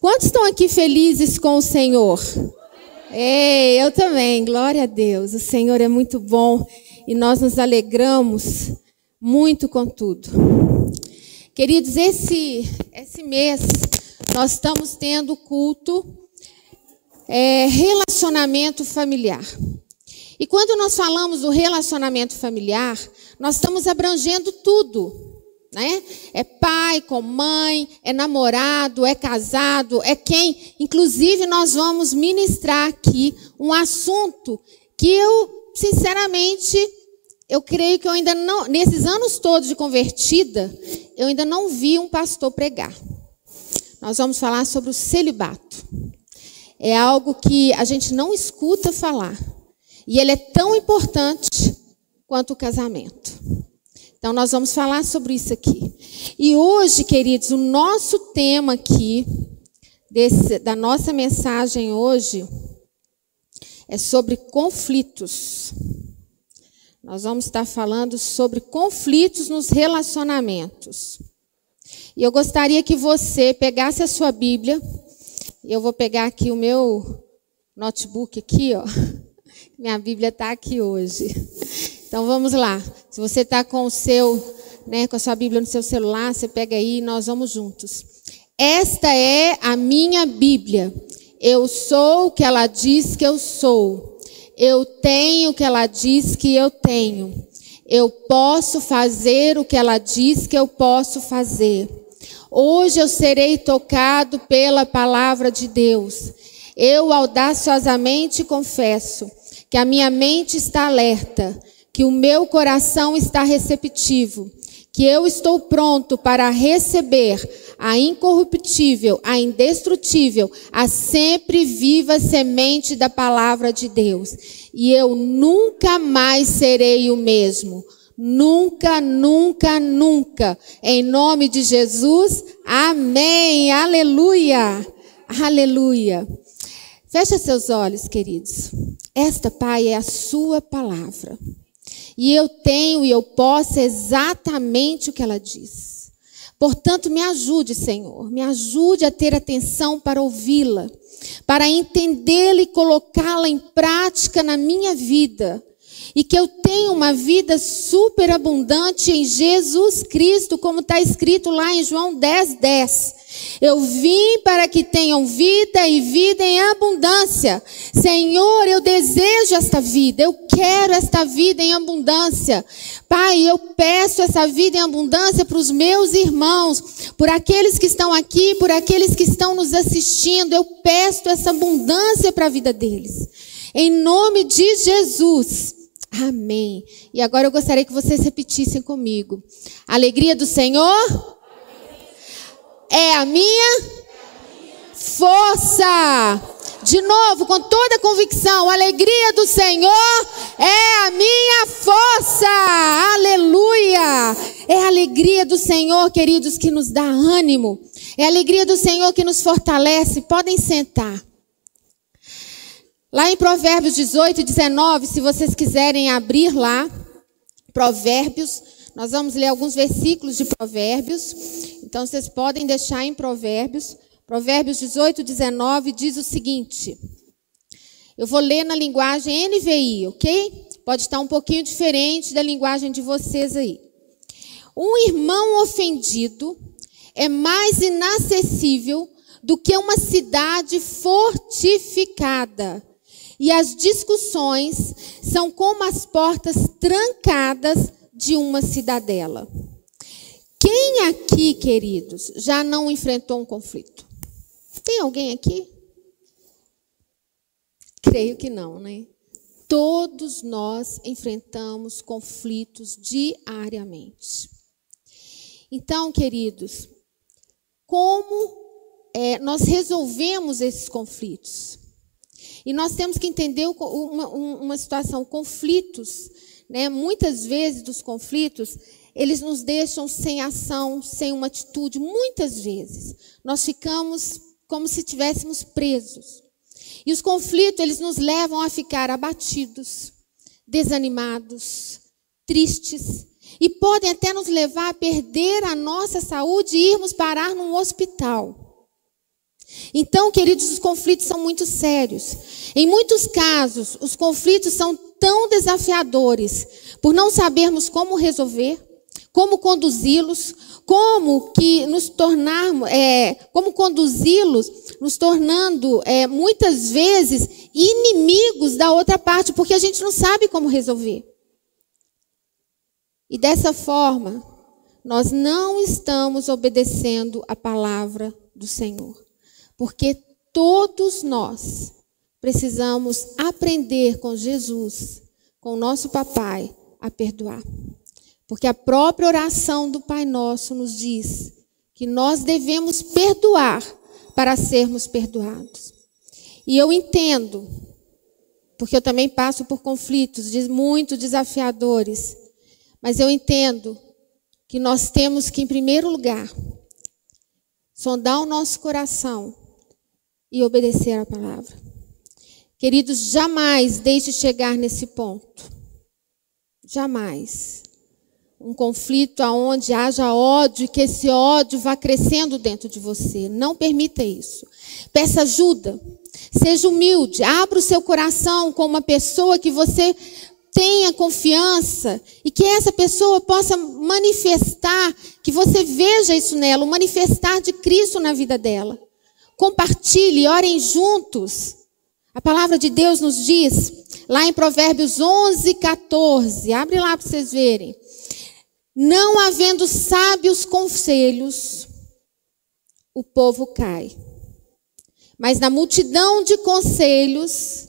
Quantos estão aqui felizes com o Senhor? Ei, eu também, glória a Deus. O Senhor é muito bom e nós nos alegramos muito com tudo. Queridos, esse mês nós estamos tendo culto, relacionamento familiar. E quando nós falamos do relacionamento familiar, nós estamos abrangendo tudo. Né? É pai com mãe, é namorado, é casado, é quem. Inclusive, nós vamos ministrar aqui um assunto que eu, sinceramente, eu creio que eu ainda não, nesses anos todos de convertida, eu ainda não vi um pastor pregar. Nós vamos falar sobre o celibato. É algo que a gente não escuta falar. E ele é tão importante quanto o casamento. Então, nós vamos falar sobre isso aqui. E hoje, queridos, o nosso tema aqui, da nossa mensagem hoje, é sobre conflitos. Nós vamos estar falando sobre conflitos nos relacionamentos. E eu gostaria que você pegasse a sua Bíblia. Eu vou pegar aqui o meu notebook aqui, ó. Minha Bíblia está aqui hoje. Então, vamos lá. Se você está com o seu, com a sua Bíblia no seu celular, você pega aí e nós vamos juntos. Esta é a minha Bíblia. Eu sou o que ela diz que eu sou. Eu tenho o que ela diz que eu tenho. Eu posso fazer o que ela diz que eu posso fazer. Hoje eu serei tocado pela palavra de Deus. Eu audaciosamente confesso que a minha mente está alerta, que o meu coração está receptivo, que eu estou pronto para receber a incorruptível, a indestrutível, a sempre viva semente da palavra de Deus. E eu nunca mais serei o mesmo. Nunca, nunca, nunca. Em nome de Jesus, amém. Aleluia. Aleluia. Fecha seus olhos, queridos. Esta, Pai, é a sua palavra. E eu tenho e eu posso exatamente o que ela diz. Portanto, me ajude, Senhor. Me ajude a ter atenção para ouvi-la, para entendê-la e colocá-la em prática na minha vida. E que eu tenha uma vida superabundante em Jesus Cristo, como está escrito lá em João 10:10. Eu vim para que tenham vida e vida em abundância. Senhor, eu desejo esta vida, eu quero esta vida em abundância. Pai, eu peço essa vida em abundância para os meus irmãos, por aqueles que estão aqui, por aqueles que estão nos assistindo. Eu peço essa abundância para a vida deles. Em nome de Jesus. Amém. E agora eu gostaria que vocês repetissem comigo. A alegria do Senhor é a minha força. De novo, com toda a convicção. A alegria do Senhor é a minha força. Aleluia. É a alegria do Senhor, queridos, que nos dá ânimo. É a alegria do Senhor que nos fortalece. Podem sentar. Lá em Provérbios 18:19, se vocês quiserem abrir lá, Provérbios, nós vamos ler alguns versículos de Provérbios. Então, vocês podem deixar em Provérbios. Provérbios 18:19 diz o seguinte. Eu vou ler na linguagem NVI, ok? Pode estar um pouquinho diferente da linguagem de vocês aí. Um irmão ofendido é mais inacessível do que uma cidade fortificada. E as discussões são como as portas trancadas de uma cidadela. Quem aqui, queridos, já não enfrentou um conflito? Tem alguém aqui? Creio que não, né? Todos nós enfrentamos conflitos diariamente. Então, queridos, como nós resolvemos esses conflitos? E nós temos que entender uma situação, conflitos, né? Muitas vezes dos conflitos, eles nos deixam sem ação, sem uma atitude. Muitas vezes nós ficamos como se estivéssemos presos. E os conflitos, eles nos levam a ficar abatidos, desanimados, tristes. E podem até nos levar a perder a nossa saúde e irmos parar num hospital. Então, queridos, os conflitos são muito sérios. Em muitos casos, os conflitos são tão desafiadores por não sabermos como resolver, como conduzi-los, como conduzi-los, nos tornando muitas vezes inimigos da outra parte, porque a gente não sabe como resolver. E dessa forma, nós não estamos obedecendo a palavra do Senhor. Porque todos nós precisamos aprender com Jesus, com o nosso papai, a perdoar. Porque a própria oração do Pai Nosso nos diz que nós devemos perdoar para sermos perdoados. E eu entendo, porque eu também passo por conflitos muito desafiadores, mas eu entendo que nós temos que, em primeiro lugar, sondar o nosso coração e obedecer a palavra. Queridos, jamais deixe chegar nesse ponto. Jamais. Um conflito onde haja ódio e que esse ódio vá crescendo dentro de você. Não permita isso. Peça ajuda. Seja humilde. Abra o seu coração com uma pessoa que você tenha confiança e que essa pessoa possa manifestar, que você veja isso nela, o manifestar de Cristo na vida dela. Compartilhe, orem juntos. A palavra de Deus nos diz, lá em Provérbios 11:14, abre lá para vocês verem. Não havendo sábios conselhos, o povo cai. Mas na multidão de conselhos,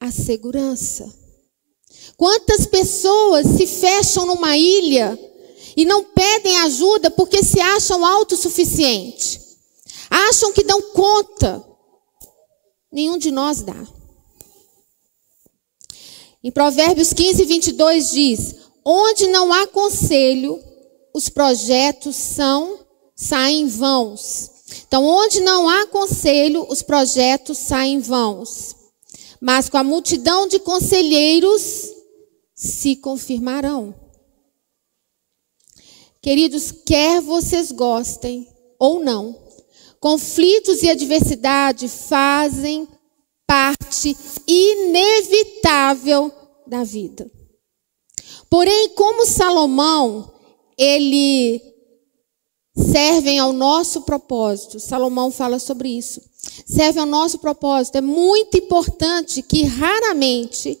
a segurança. Quantas pessoas se fecham numa ilha e não pedem ajuda porque se acham autossuficientes? Acham que dão conta. Nenhum de nós dá. Em Provérbios 15:22 diz: onde não há conselho, os projetos saem vãos. Então, onde não há conselho, os projetos saem vãos. Mas com a multidão de conselheiros se confirmarão. Queridos, quer vocês gostem ou não, conflitos e adversidade fazem parte inevitável da vida. Porém, como Salomão, ele servem ao nosso propósito. Salomão fala sobre isso. Serve ao nosso propósito. É muito importante que raramente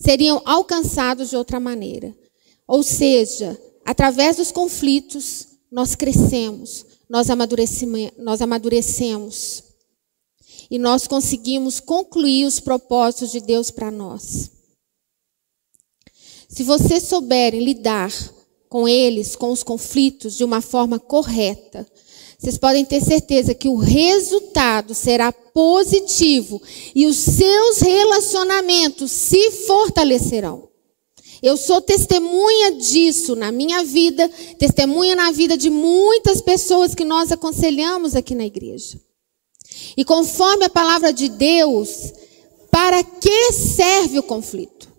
seriam alcançados de outra maneira. Ou seja, através dos conflitos, nós crescemos, nós amadurecemos. E nós conseguimos concluir os propósitos de Deus para nós. Se vocês souberem lidar com eles, com os conflitos, de uma forma correta, vocês podem ter certeza que o resultado será positivo e os seus relacionamentos se fortalecerão. Eu sou testemunha disso na minha vida, testemunha na vida de muitas pessoas que nós aconselhamos aqui na igreja. E conforme a palavra de Deus, para que serve o conflito?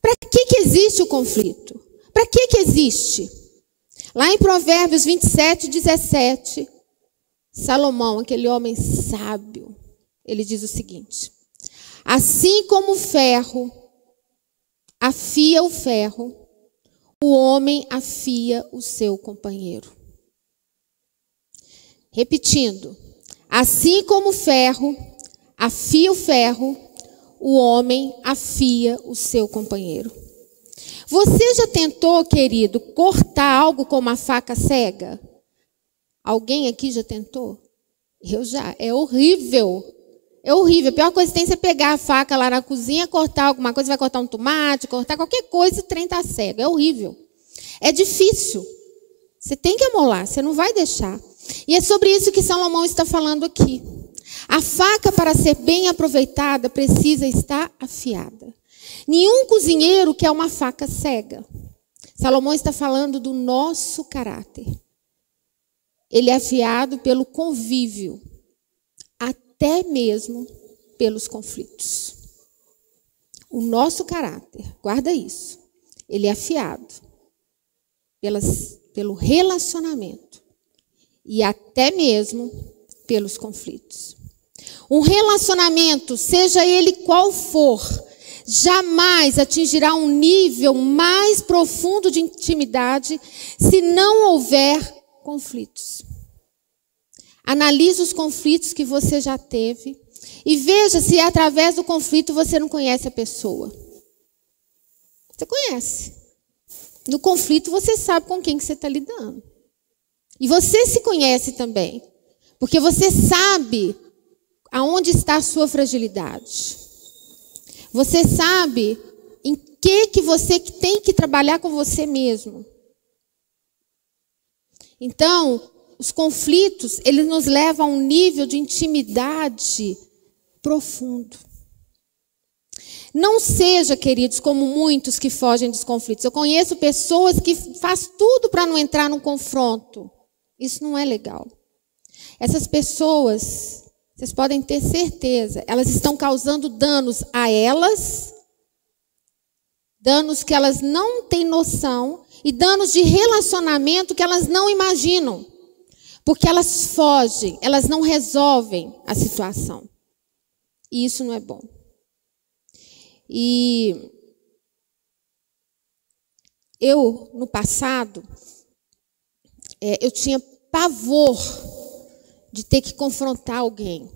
Para que existe o conflito? Para que existe? Lá em Provérbios 27:17, Salomão, aquele homem sábio, ele diz o seguinte: assim como o ferro afia o ferro, o homem afia o seu companheiro. Repetindo, assim como o ferro afia o ferro, o homem afia o seu companheiro. Você já tentou, querido, cortar algo com uma faca cega? Alguém aqui já tentou? Eu já. É horrível. É horrível. A pior coisa que tem é você pegar a faca lá na cozinha, cortar alguma coisa, vai cortar um tomate, cortar qualquer coisa, o trem está cego. É horrível. É difícil. Você tem que amolar, você não vai deixar. E é sobre isso que Salomão está falando aqui. A faca, para ser bem aproveitada, precisa estar afiada. Nenhum cozinheiro quer uma faca cega. Salomão está falando do nosso caráter. Ele é afiado pelo convívio, até mesmo pelos conflitos. O nosso caráter, guarda isso, ele é afiado pelo relacionamento e até mesmo pelos conflitos. Um relacionamento, seja ele qual for, jamais atingirá um nível mais profundo de intimidade se não houver conflitos. Analise os conflitos que você já teve e veja se através do conflito você não conhece a pessoa. Você conhece. No conflito você sabe com quem que você está lidando. E você se conhece também, porque você sabe aonde está a sua fragilidade. Você sabe em que você tem que trabalhar com você mesmo. Então, os conflitos, eles nos levam a um nível de intimidade profundo. Não seja, queridos, como muitos que fogem dos conflitos. Eu conheço pessoas que fazem tudo para não entrar num confronto. Isso não é legal. Essas pessoas, vocês podem ter certeza, elas estão causando danos a elas, danos que elas não têm noção, e danos de relacionamento que elas não imaginam. Porque elas fogem, elas não resolvem a situação. E isso não é bom. E eu, no passado, eu tinha pavor de ter que confrontar alguém.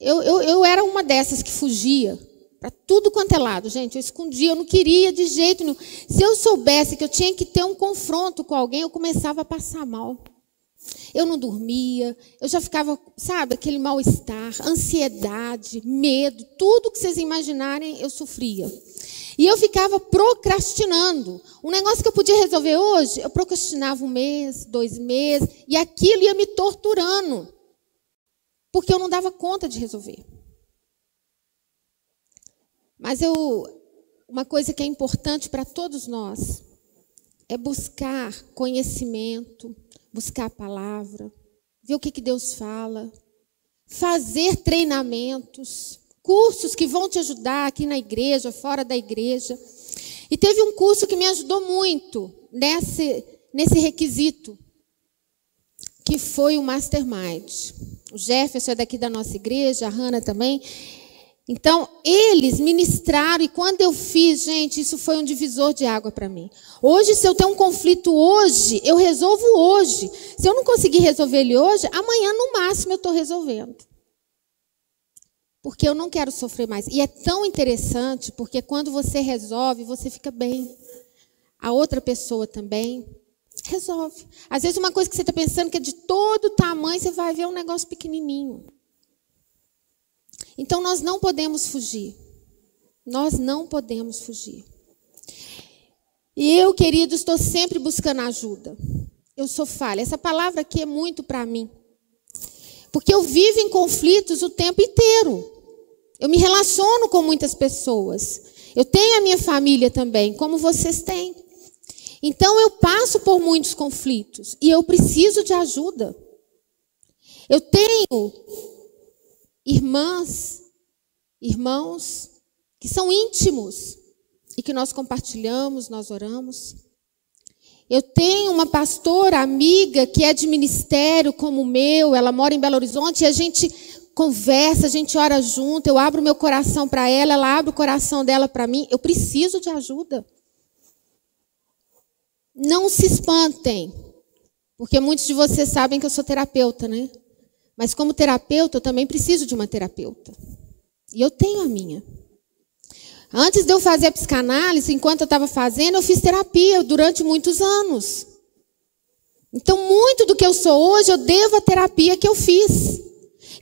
Eu era uma dessas que fugia para tudo quanto é lado, gente. Eu escondia, eu não queria de jeito nenhum. Se eu soubesse que eu tinha que ter um confronto com alguém, eu começava a passar mal. Eu não dormia, eu já ficava, sabe, aquele mal-estar, ansiedade, medo, tudo que vocês imaginarem eu sofria. E eu ficava procrastinando. Um negócio que eu podia resolver hoje, eu procrastinava 1 mês, 2 meses, e aquilo ia me torturando, porque eu não dava conta de resolver. Mas uma coisa que é importante para todos nós é buscar conhecimento, buscar a palavra, ver o que Deus fala, fazer treinamentos, cursos que vão te ajudar aqui na igreja, fora da igreja. E teve um curso que me ajudou muito nesse requisito, que foi o Mastermind. O Jefferson é daqui da nossa igreja, a Hannah também. Então, eles ministraram, e quando eu fiz, gente, isso foi um divisor de água para mim. Hoje, se eu tenho um conflito hoje, eu resolvo hoje. Se eu não conseguir resolver ele hoje, amanhã, no máximo, eu estou resolvendo. Porque eu não quero sofrer mais. E é tão interessante, porque quando você resolve, você fica bem. A outra pessoa também resolve. Às vezes, uma coisa que você está pensando que é de todo tamanho, você vai ver um negócio pequenininho. Então, nós não podemos fugir. Nós não podemos fugir. E eu, querido, estou sempre buscando ajuda. Eu sou falha. Essa palavra aqui é muito para mim. Porque eu vivo em conflitos o tempo inteiro. Eu me relaciono com muitas pessoas. Eu tenho a minha família também, como vocês têm. Então, eu passo por muitos conflitos. E eu preciso de ajuda. Eu tenho irmãs, irmãos, que são íntimos e que nós compartilhamos, nós oramos. Eu tenho uma pastora, amiga, que é de ministério como o meu, ela mora em Belo Horizonte, e a gente conversa, a gente ora junto, eu abro meu coração para ela, ela abre o coração dela para mim. Eu preciso de ajuda. Não se espantem, porque muitos de vocês sabem que eu sou terapeuta, né? Mas como terapeuta, eu também preciso de uma terapeuta. E eu tenho a minha. Antes de eu fazer a psicanálise, enquanto eu estava fazendo, eu fiz terapia durante muitos anos. Então, muito do que eu sou hoje, eu devo à terapia que eu fiz.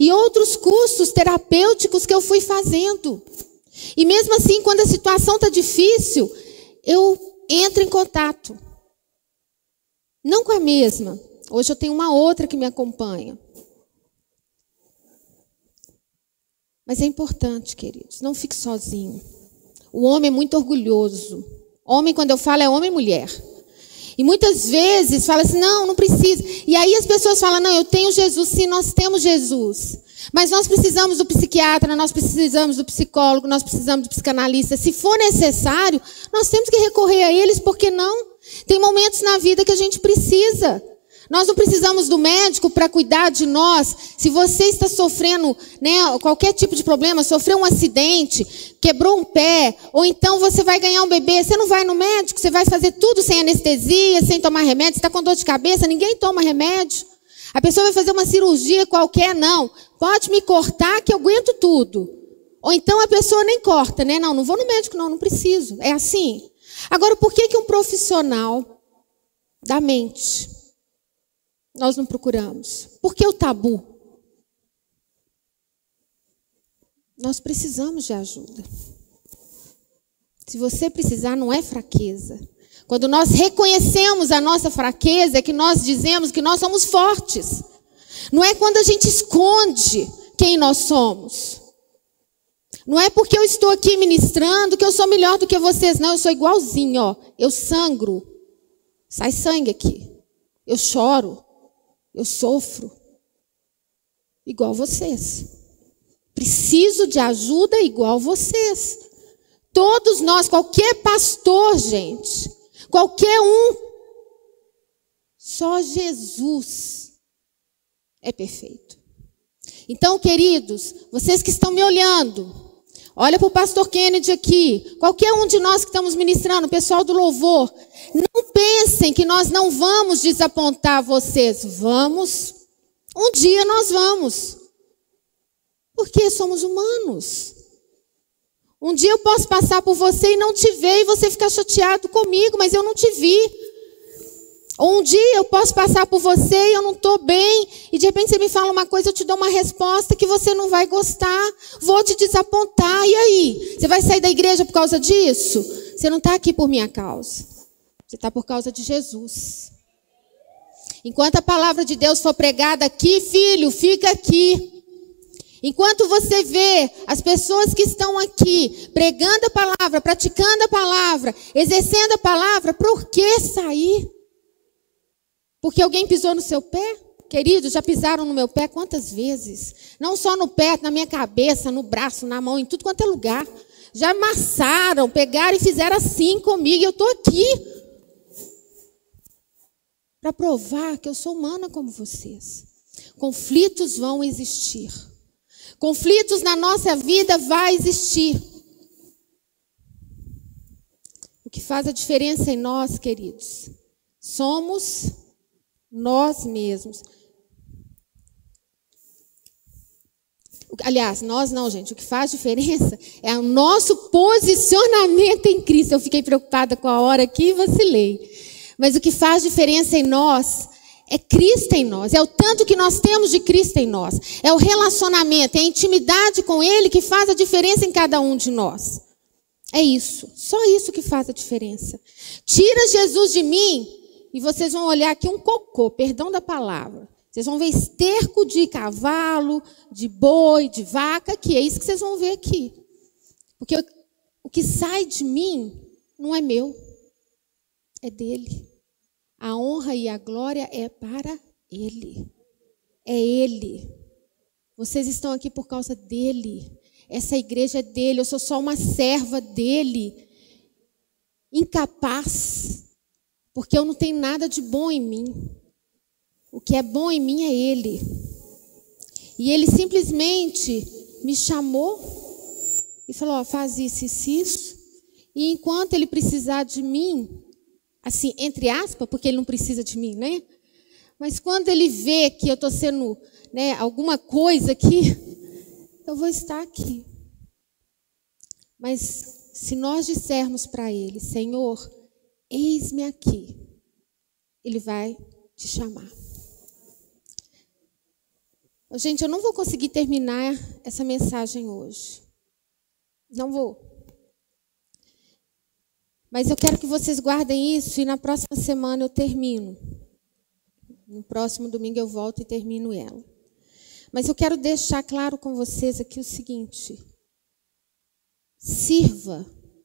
E outros cursos terapêuticos que eu fui fazendo. E mesmo assim, quando a situação está difícil, eu entro em contato. Não com a mesma. Hoje eu tenho uma outra que me acompanha. Mas é importante, queridos, não fique sozinho. O homem é muito orgulhoso. Homem, quando eu falo, é homem e mulher. E muitas vezes fala assim, não precisa. E aí as pessoas falam, não, eu tenho Jesus. Sim, nós temos Jesus. Mas nós precisamos do psiquiatra, nós precisamos do psicólogo, nós precisamos do psicanalista. Se for necessário, nós temos que recorrer a eles, por que não? Tem momentos na vida que a gente precisa. Nós não precisamos do médico para cuidar de nós. Se você está sofrendo, né, qualquer tipo de problema, sofreu um acidente, quebrou um pé, ou então você vai ganhar um bebê, você não vai no médico, você vai fazer tudo sem anestesia, sem tomar remédio, você está com dor de cabeça, ninguém toma remédio. A pessoa vai fazer uma cirurgia qualquer, não. Pode me cortar que eu aguento tudo. Ou então a pessoa nem corta, né? Não vou no médico, não preciso. É assim. Agora, por que um profissional da mente nós não procuramos? Por que o tabu? Nós precisamos de ajuda. Se você precisar, não é fraqueza. Quando nós reconhecemos a nossa fraqueza, é que nós dizemos que nós somos fortes. Não é quando a gente esconde quem nós somos. Não é porque eu estou aqui ministrando que eu sou melhor do que vocês. Não, eu sou igualzinho, ó. Eu sangro. Sai sangue aqui. Eu choro. Eu sofro. Igual vocês. Preciso de ajuda igual vocês. Todos nós, qualquer pastor, gente. Qualquer um. Só Jesus é perfeito. Então, queridos, vocês que estão me olhando, olha para o pastor Kennedy aqui, qualquer um de nós que estamos ministrando, o pessoal do louvor, não pensem que nós não vamos desapontar vocês. Vamos. Um dia nós vamos. Porque somos humanos. Um dia eu posso passar por você e não te ver e você ficar chateado comigo, mas eu não te vi. Ou um dia eu posso passar por você e eu não estou bem, e de repente você me fala uma coisa, eu te dou uma resposta que você não vai gostar, vou te desapontar, e aí? Você vai sair da igreja por causa disso? Você não está aqui por minha causa, você está por causa de Jesus. Enquanto a palavra de Deus for pregada aqui, filho, fica aqui. Enquanto você vê as pessoas que estão aqui, pregando a palavra, praticando a palavra, exercendo a palavra, por que sair? Porque alguém pisou no seu pé? Queridos, já pisaram no meu pé quantas vezes? Não só no pé, na minha cabeça, no braço, na mão, em tudo quanto é lugar. Já amassaram, pegaram e fizeram assim comigo. E eu estou aqui para provar que eu sou humana como vocês. Conflitos vão existir. Conflitos na nossa vida vai existir. O que faz a diferença em nós, queridos, somos nós mesmos. Aliás, nós não, gente. O que faz diferença é o nosso posicionamento em Cristo. Eu fiquei preocupada com a hora aqui e vacilei. Mas o que faz diferença em nós é Cristo em nós. É o tanto que nós temos de Cristo em nós. É o relacionamento, é a intimidade com Ele que faz a diferença em cada um de nós. É isso. Só isso que faz a diferença. Tira Jesus de mim e vocês vão olhar aqui um cocô, perdão da palavra. Vocês vão ver esterco de cavalo, de boi, de vaca, que é isso que vocês vão ver aqui. Porque o que sai de mim não é meu, é dele. A honra e a glória é para ele. É ele. Vocês estão aqui por causa dele. Essa igreja é dele, eu sou só uma serva dele. Incapaz. Porque eu não tenho nada de bom em mim. O que é bom em mim é Ele. E Ele simplesmente me chamou e falou, ó, faz isso, isso, isso. E enquanto Ele precisar de mim, assim, entre aspas, porque Ele não precisa de mim, né? Mas quando Ele vê que eu estou sendo, né, alguma coisa aqui, eu vou estar aqui. Mas se nós dissermos para Ele, Senhor, eis-me aqui, Ele vai te chamar. Gente, eu não vou conseguir terminar essa mensagem hoje. Não vou. Mas eu quero que vocês guardem isso e na próxima semana eu termino. No próximo domingo eu volto e termino ela. Mas eu quero deixar claro com vocês aqui o seguinte. Sirva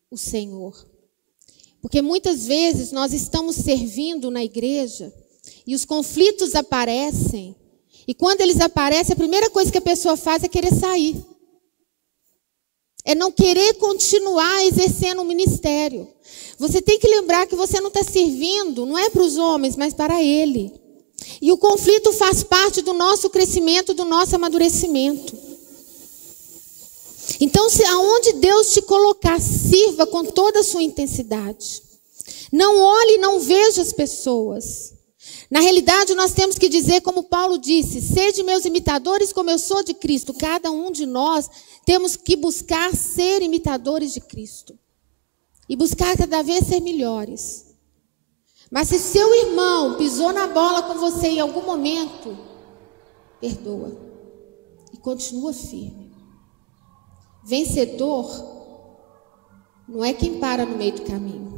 o Senhor. Porque muitas vezes nós estamos servindo na igreja e os conflitos aparecem. E quando eles aparecem, a primeira coisa que a pessoa faz é querer sair. É não querer continuar exercendo o ministério. Você tem que lembrar que você não está servindo, não é para os homens, mas para Ele. E o conflito faz parte do nosso crescimento, do nosso amadurecimento. Então, se aonde Deus te colocar, sirva com toda a sua intensidade. Não olhe e não veja as pessoas. Na realidade, nós temos que dizer, como Paulo disse, sede meus imitadores como eu sou de Cristo. Cada um de nós temos que buscar ser imitadores de Cristo. E buscar cada vez ser melhores. Mas se seu irmão pisou na bola com você em algum momento, perdoa. E continua firme. Vencedor não é quem para no meio do caminho.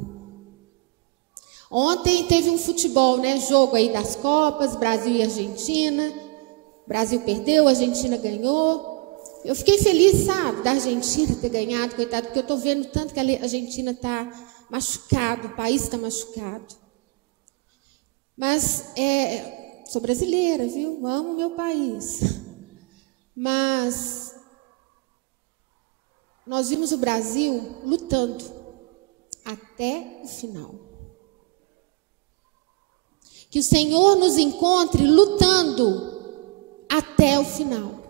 Ontem teve um futebol, né? Jogo aí das Copas, Brasil e Argentina. Brasil perdeu, a Argentina ganhou. Eu fiquei feliz, sabe, da Argentina ter ganhado, coitado, porque eu estou vendo tanto que a Argentina está machucada, o país está machucado. Mas, sou brasileira, viu? Amo o meu país. Mas nós vimos o Brasil lutando até o final. Que o Senhor nos encontre lutando até o final.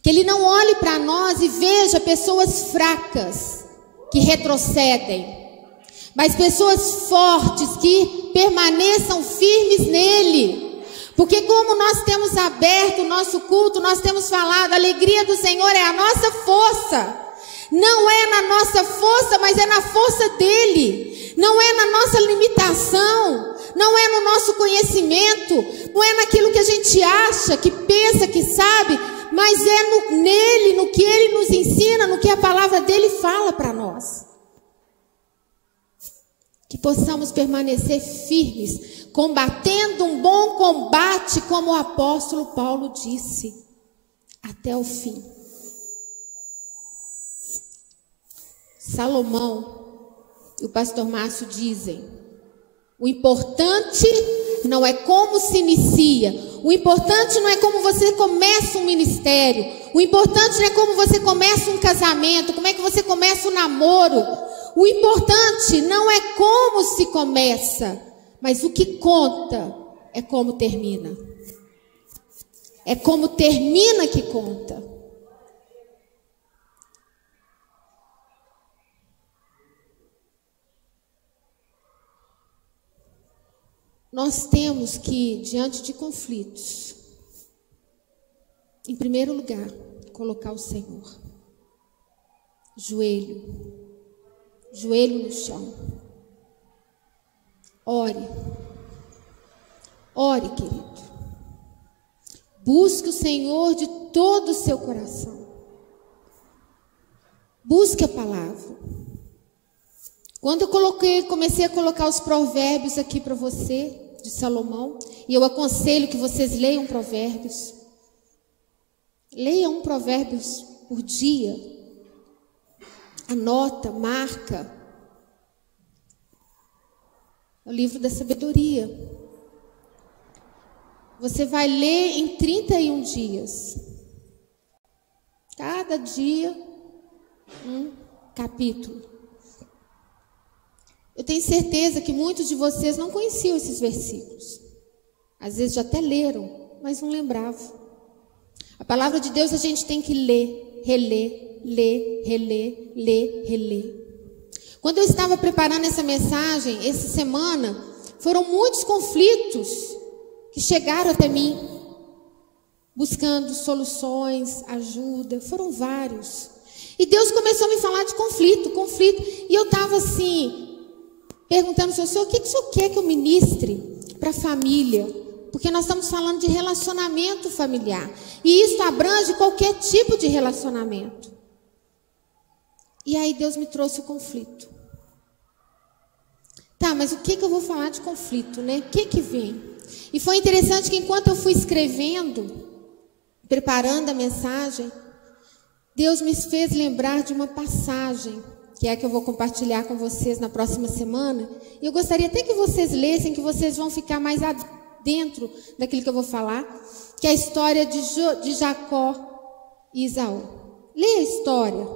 Que Ele não olhe para nós e veja pessoas fracas que retrocedem, mas pessoas fortes que permaneçam firmes nele. Porque como nós temos aberto o nosso culto, nós temos falado, a alegria do Senhor é a nossa força. Não é na nossa força, mas é na força dele. Não é na nossa limitação, não é no nosso conhecimento, não é naquilo que a gente acha, que pensa, que sabe, mas é nele, no que ele nos ensina, no que a palavra dele fala para nós. Que possamos permanecer firmes, combatendo um bom combate, como o apóstolo Paulo disse, até o fim. Salomão e o pastor Márcio dizem, o importante não é como se inicia, o importante não é como você começa um ministério, o importante não é como você começa um casamento, como é que você começa um namoro. O importante não é como se começa, mas o que conta é como termina. É como termina que conta. Nós temos que, diante de conflitos, em primeiro lugar, colocar o Senhor. Joelho no chão. Ore, querido. Busque o Senhor de todo o seu coração. Busque a palavra. Quando eu comecei a colocar os provérbios aqui para você, de Salomão, e eu aconselho que vocês leiam provérbios. Leiam provérbios por dia. Anota, marca. O livro da sabedoria. Você vai ler em 31 dias. Cada dia, um capítulo. Eu tenho certeza que muitos de vocês não conheciam esses versículos. Às vezes já até leram, mas não lembravam. A palavra de Deus a gente tem que ler, reler, ler, reler, ler, reler. Quando eu estava preparando essa mensagem, essa semana, foram muitos conflitos que chegaram até mim, buscando soluções, ajuda, foram vários. E Deus começou a me falar de conflito, e eu estava assim, perguntando ao Senhor, o que o Senhor quer que eu ministre para a família? Porque nós estamos falando de relacionamento familiar. E isso abrange qualquer tipo de relacionamento. E aí Deus me trouxe o conflito. Tá, mas o que eu vou falar de conflito, né? O que vem? E foi interessante que enquanto eu fui escrevendo, preparando a mensagem, Deus me fez lembrar de uma passagem, que é a que eu vou compartilhar com vocês na próxima semana. E eu gostaria até que vocês lessem, que vocês vão ficar mais dentro daquilo que eu vou falar, que é a história de Jacó e Esaú. Leia a história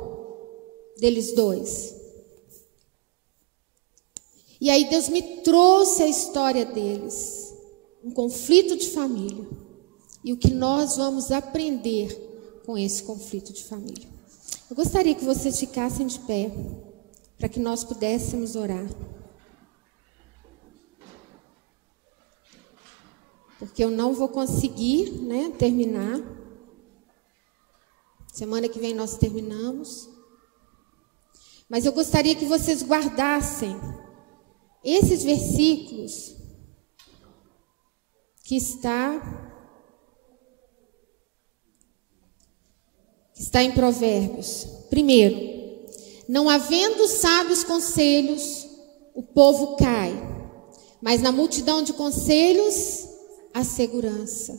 deles dois. E aí Deus me trouxe a história deles. um conflito de família e o que nós vamos aprender com esse conflito de família. Eu gostaria que vocês ficassem de pé para que nós pudéssemos orar. Porque eu não vou conseguir, terminar. Semana que vem nós terminamos. Mas eu gostaria que vocês guardassem esses versículos que está em Provérbios. Primeiro, não havendo sábios conselhos, o povo cai, mas na multidão de conselhos, a segurança.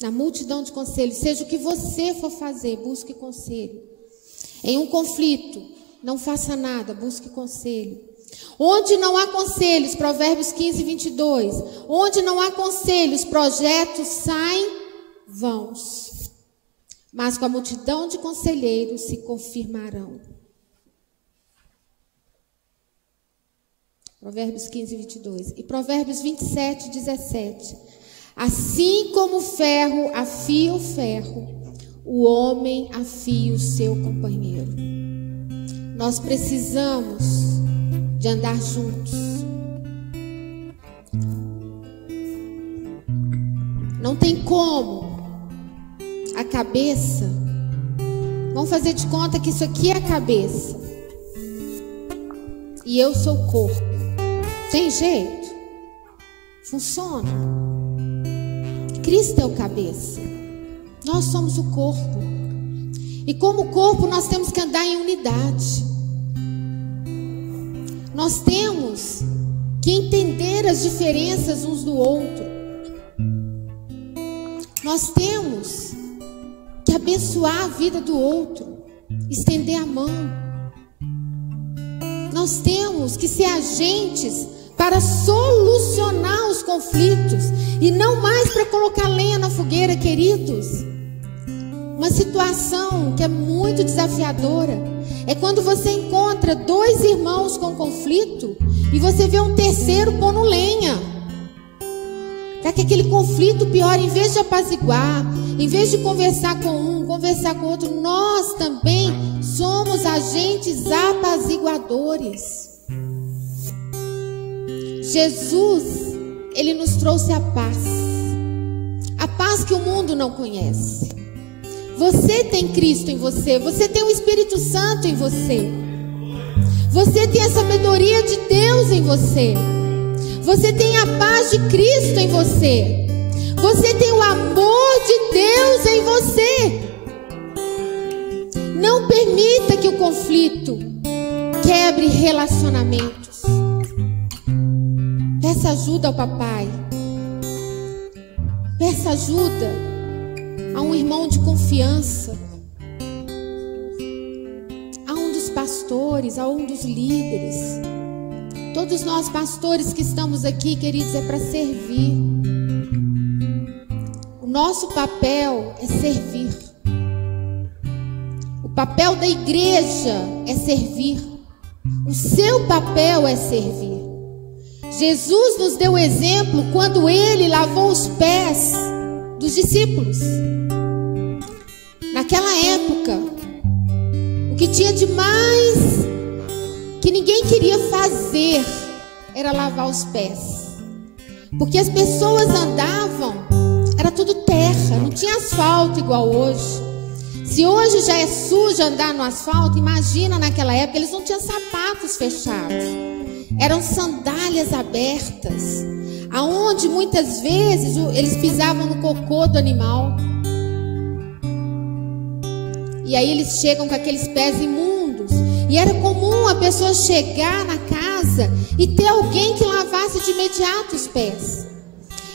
Na multidão de conselhos, seja o que você for fazer, busque conselho. Em um conflito, não faça nada, busque conselho. Onde não há conselhos, Provérbios 15, 22. Onde não há conselhos, projetos saem vãos. Mas com a multidão de conselheiros se confirmarão. Provérbios 15, 22. E Provérbios 27, 17. Assim como o ferro afia o ferro, o homem afia o seu companheiro. Nós precisamos de andar juntos. Não tem como a cabeça, vamos fazer de conta que isso aqui é a cabeça e eu sou o corpo. Tem jeito? Funciona. Cristo é o cabeça. Nós somos o corpo. E como corpo nós temos que andar em unidade. Nós temos que entender as diferenças uns do outro. Nós temos que abençoar a vida do outro, estender a mão. Nós temos que ser agentes para solucionar os conflitos e não mais para colocar lenha na fogueira, queridos. Uma situação que é muito desafiadora é quando você encontra dois irmãos com conflito e você vê um terceiro pondo lenha para que aquele conflito piore. Em vez de apaziguar, em vez de conversar com um, conversar com o outro, nós também somos agentes apaziguadores. Jesus, Ele nos trouxe a paz que o mundo não conhece. Você tem Cristo em você, você tem o Espírito Santo em você, você tem a sabedoria de Deus em você, você tem a paz de Cristo em você, você tem o amor de Deus em você. Não permita que o conflito quebre relacionamentos. Peça ajuda ao papai. Peça ajuda a um irmão de confiança, a um dos pastores, a um dos líderes. Todos nós pastores que estamos aqui, queridos, é para servir. O nosso papel é servir. O papel da igreja é servir. O seu papel é servir. Jesus nos deu exemplo quando Ele lavou os pés dos discípulos. Naquela época, o que tinha de mais que ninguém queria fazer era lavar os pés, porque as pessoas andavam, era tudo terra, não tinha asfalto igual hoje. Se hoje já é sujo andar no asfalto, imagina naquela época. Eles não tinham sapatos fechados, eram sandálias abertas, aonde muitas vezes eles pisavam no cocô do animal. E aí eles chegam com aqueles pés imundos. E era comum a pessoa chegar na casa e ter alguém que lavasse de imediato os pés.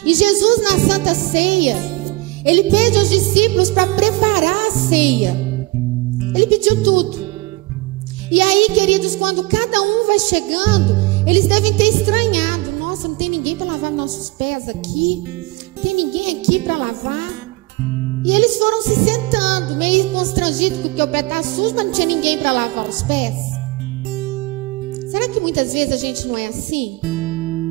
E Jesus, na Santa Ceia, Ele pede aos discípulos para preparar a ceia. Ele pediu tudo. E aí, queridos, quando cada um vai chegando, eles devem ter estranhado. Nossa, não tem ninguém para lavar nossos pés aqui. Não tem ninguém aqui para lavar. E eles foram se sentando, meio constrangidos, porque o pé está sujo, mas não tinha ninguém para lavar os pés. Será que muitas vezes a gente não é assim?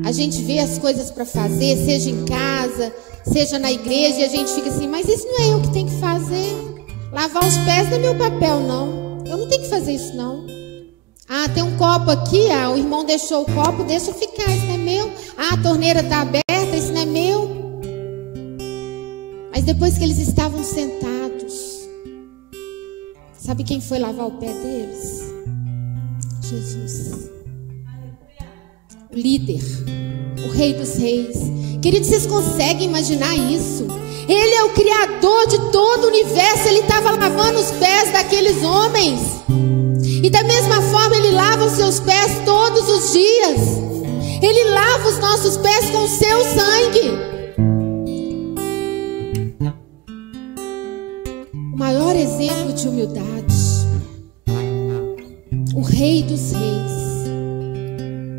a gente vê as coisas para fazer, seja em casa, seja na igreja, e a gente fica assim, mas isso não é eu que tenho que fazer. Lavar os pés não é meu papel, não. Eu não tenho que fazer isso, não. Ah, tem um copo aqui, o irmão deixou o copo, deixa ficar, isso não é meu. Ah, a torneira está aberta, isso não é meu. Mas depois que eles estavam sentados, sabe quem foi lavar o pé deles? Jesus. O líder, o Rei dos Reis. Queridos, vocês conseguem imaginar isso? Ele é o Criador de todo o universo. Ele estava lavando os pés daqueles homens. E da mesma forma Ele lava os seus pés todos os dias. Ele lava os nossos pés com o seu sangue. O maior exemplo de humildade, o Rei dos Reis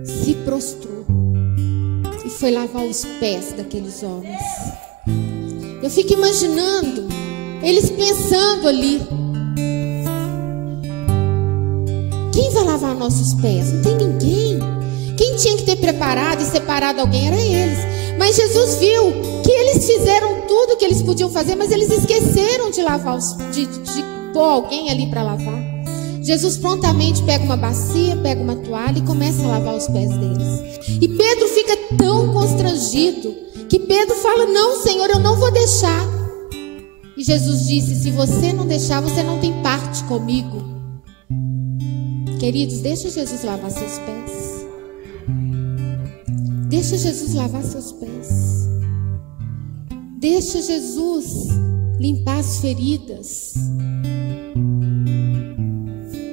se prostrou e foi lavar os pés daqueles homens. Eu fico imaginando eles pensando ali: quem vai lavar nossos pés? Não tem ninguém. Quem tinha que ter preparado e separado alguém era eles. Mas Jesus viu que eles fizeram tudo o que eles podiam fazer, mas eles esqueceram de lavar de pôr alguém ali para lavar. Jesus prontamente pega uma bacia, pega uma toalha e começa a lavar os pés deles. E Pedro fica tão constrangido que Pedro fala: não, Senhor, eu não vou deixar. E Jesus disse: se você não deixar, você não tem parte comigo. Queridos, deixa Jesus lavar seus pés. Deixa Jesus lavar seus pés. Deixa Jesus limpar as feridas.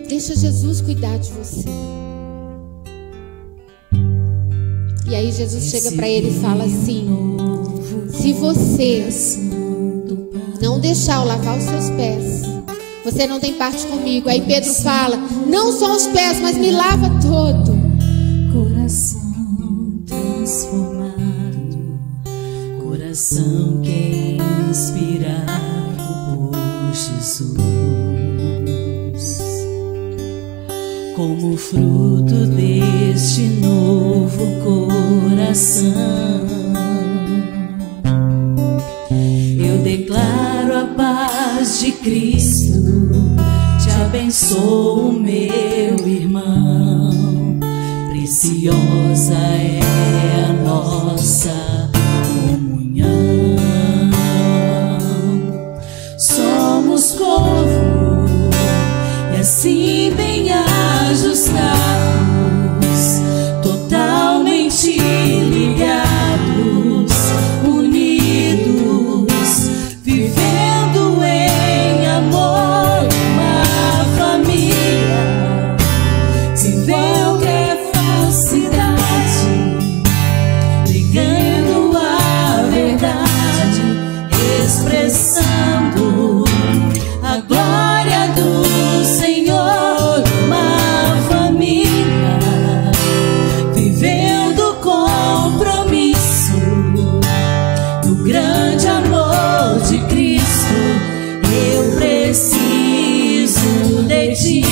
Deixa Jesus cuidar de você. E aí Jesus chega para ele e fala assim: se você não deixar eu lavar os seus pés, você não tem parte comigo. Aí Pedro fala: não só os pés, mas me lava todo. Coração transformado, coração que é inspirado por Jesus, como fruto deste novo coração, eu declaro a paz de Cristo, te abençoo, meu irmão. Preciosa é a nossa comunhão. Somos povo, e assim bem ajustados, totalmente ligados, unidos, vivendo em amor, uma família, sem qualquer falsidade, ligando a verdade, expressando a glória do Senhor, uma família, vivendo compromisso do grande amor de Cristo. Eu preciso de ti,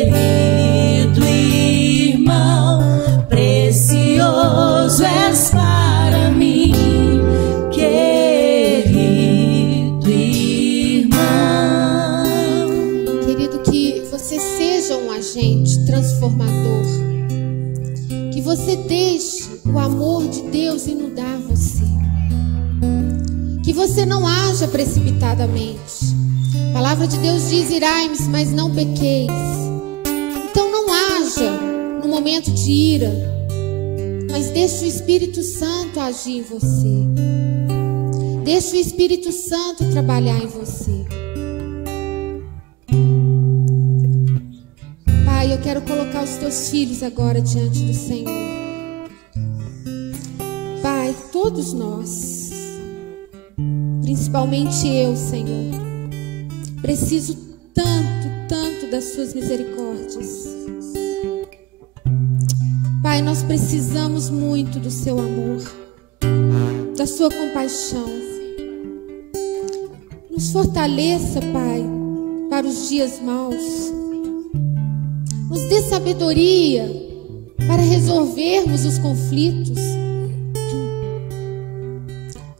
querido irmão, precioso és para mim, querido irmão. Querido, que você seja um agente transformador. Que você deixe o amor de Deus inundar você. Que você não haja precipitadamente. A palavra de Deus diz: irai-me, mas não pequeis. Então não haja no momento de ira, mas deixe o Espírito Santo agir em você. Deixe o Espírito Santo trabalhar em você. Pai, eu quero colocar os teus filhos agora diante do Senhor. Pai, todos nós, principalmente eu, Senhor, preciso tanto, tanto das suas misericórdias. Pai, nós precisamos muito do seu amor, da sua compaixão. Nos fortaleça, Pai, para os dias maus. Nos dê sabedoria para resolvermos os conflitos.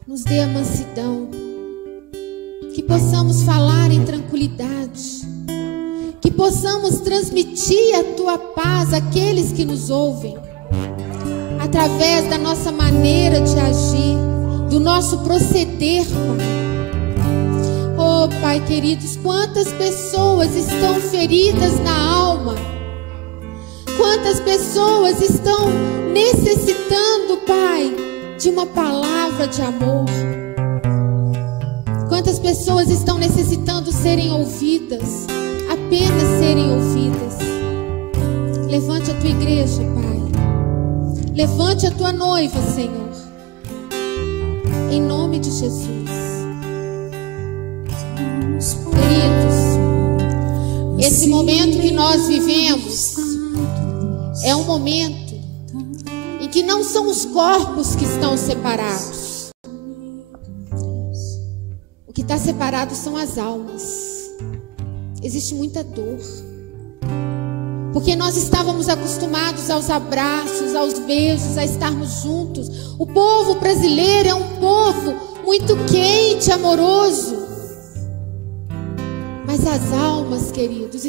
Nos dê a mansidão, que possamos falar em tranquilidade, que possamos transmitir a tua paz àqueles que nos ouvem, através da nossa maneira de agir, do nosso proceder, Pai. Oh, Pai queridos, quantas pessoas estão feridas na alma, quantas pessoas estão necessitando, Pai, de uma palavra de amor. Quantas pessoas estão necessitando serem ouvidas, apenas serem ouvidas. Levante a tua igreja, Pai. Levante a tua noiva, Senhor. Em nome de Jesus. Queridos, esse momento que nós vivemos é um momento em que não são os corpos que estão separados. O que está separado são as almas. Existe muita dor, porque nós estávamos acostumados aos abraços, aos beijos, a estarmos juntos. O povo brasileiro é um povo muito quente, amoroso. Mas as almas, queridos,